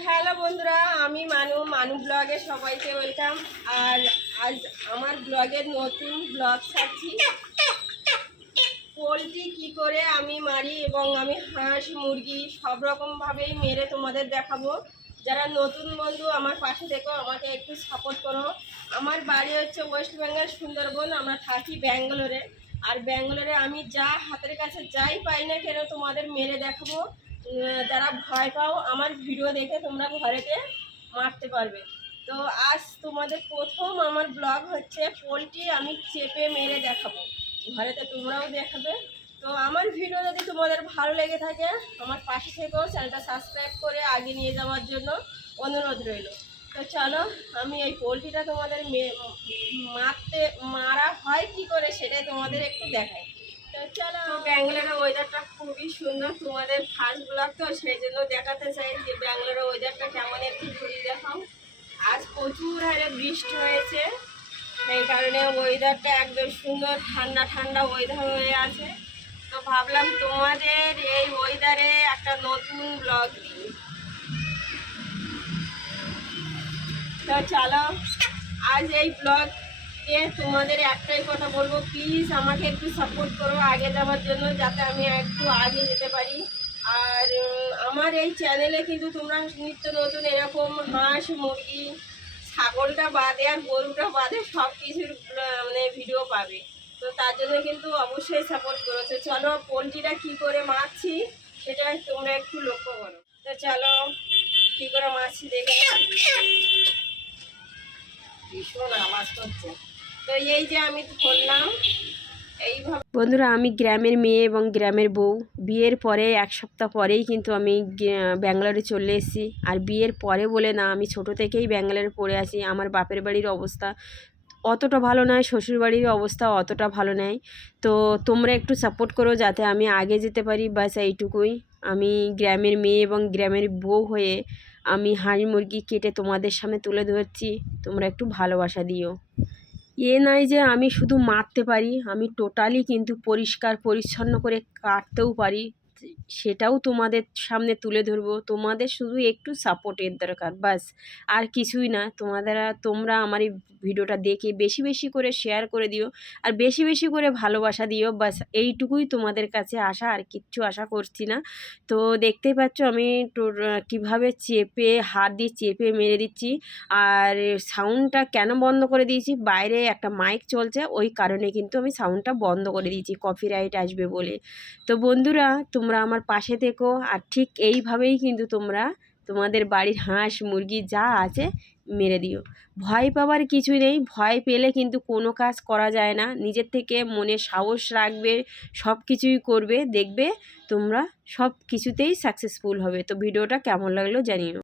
Hello বন্ধুরা, আমি মানু ব্লগে সবাইকে ওয়েলকাম। আর আজ আমার ব্লগের নতুন ব্লগ ছাড়ছি। পোলট্রি কি করে আমি মারি এবং আমি হাঁস মুরগি সব রকমভাবেই মেরে তোমাদের দেখাবো। যারা নতুন বন্ধু আমার পাশে থেকো, আমাকে একটু সাপোর্ট করো। আমার বাড়ি হচ্ছে ওয়েস্ট বেঙ্গল সুন্দরবন, আমরা থাকি ব্যাঙ্গালোরে। আর ব্যাঙ্গালোরে আমি যা হাতের কাছে যাই পাই না কেন তোমাদের মেরে দেখাবো। যারা ভয় পাও আমার ভিডিও দেখে তোমরা ঘরেতে মারতে পারবে। তো আজ তোমাদের প্রথম আমার ব্লগ হচ্ছে পোলট্রি আমি চেপে মেরে দেখাবো, ঘরেতে তোমরাও দেখাবে। তো আমার ভিডিও যদি তোমাদের ভালো লেগে থাকে আমার পাশে থেকেও চ্যানেলটা সাবস্ক্রাইব করে আগে নিয়ে যাওয়ার জন্য অনুরোধ রইল। তো চলো আমি এই পোলট্রিটা তোমাদের মারা হয় কি করে সেটাই তোমাদের একটু দেখাই। তো চলো, ব্যাঙ্গালোরের ওয়েদারটা খুবই সুন্দর, তোমাদের ফার্স্ট ব্লগ তো সেই জন্য দেখাতে চাই যে ব্যাঙ্গালোরের ওয়েদারটা কেমন একটু ঘুরিয়ে দেখাও। আজ প্রচুর হারে বৃষ্টি হয়েছে, সেই কারণে ওয়েদারটা একদম সুন্দর ঠান্ডা ঠান্ডা ওয়েদার হয়ে আছে। তো ভাবলাম তোমাদের এই ওয়েদারে একটা নতুন ব্লগ দিই। তো চলো আজ এই ব্লগে তোমাদের একটাই কথা বলবো, প্লিজ আমাকে একটু সাপোর্ট করো আগে যাওয়ার জন্য, যাতে আমি একটু আগে যেতে পারি। আর আমার এই চ্যানেলে কিন্তু তোমরা নিত্য নতুন এরকম হাঁস মুরগি ছাগলটা বাদে আর গরুটা বাদে সব কিছুর মানে ভিডিও পাবে। তো তার জন্য কিন্তু অবশ্যই সাপোর্ট করেছে। চলো পোলট্রিটা কী করে মারছি সেটা তোমরা একটু লক্ষ্য করো। তো চলো কী করে মারছি দেখে ভীষণ আওয়াজ করছে। তো এই যে আমি ধরলাম এইভাবে। বন্ধুরা, আমি গ্রামের মেয়ে এবং গ্রামের বউ। বিয়ের পরে এক সপ্তাহ পরেই কিন্তু আমি ব্যাঙ্গালোরে চলে এসেছি। আর বিয়ের পরে বলে না, আমি ছোট থেকেই ব্যাঙ্গালোরে পড়ে আছি। আমার বাপের বাড়ির অবস্থা অতটা ভালো নয়, শ্বশুরবাড়ির অবস্থা অতটা ভালো নয়। তো তোমরা একটু সাপোর্ট করো যাতে আমি আগে যেতে পারি, বাস এইটুকুই। আমি গ্রামের মেয়ে এবং গ্রামের বউ হয়ে আমি হাঁস মুরগি কেটে তোমাদের সামনে তুলে ধরছি, তোমরা একটু ভালোবাসা দিও। নয় যে আমি শুধু মারতে পারি, আমি টোটালি কিন্তু পরিষ্কার পরিচ্ছন্ন করে কাটতেও পারি, সেটাও তোমাদের সামনে তুলে ধরবো। তোমাদের শুধু একটু সাপোর্টের দরকার, বাস, আর কিছুই না। তোমরা আমার এই ভিডিওটা দেখে বেশি বেশি করে শেয়ার করে দিও আর বেশি বেশি করে ভালোবাসা দিও, বাস এইটুকুই তোমাদের কাছে আশা, আর কিচ্ছু আশা করছি না। তো দেখতেই পাচ্ছ আমি কীভাবে চেপে হাত দিয়ে চেপে মেরে দিচ্ছি। আর সাউন্ডটা কেন বন্ধ করে দিয়েছি, বাইরে একটা মাইক চলছে, ওই কারণে কিন্তু আমি সাউন্ডটা বন্ধ করে দিয়েছি, কপিরাইট আসবে বলে। তো বন্ধুরা, তোমরা আমার পাশে থেকো আর ঠিক এইভাবেই কিন্তু তোমরা তোমাদের বাড়ির হাঁস মুরগি যা আছে মেরে দিও। ভয় পাওয়ার কিছুই নেই, ভয় পেলে কিন্তু কোনো কাজ করা যায় না। নিজের থেকে মনে সাহস রাখবে, সব কিছুই করবে, দেখবে তোমরা সব কিছুতেই সাকসেসফুল হবে। তো ভিডিওটা কেমন লাগলো জানিও।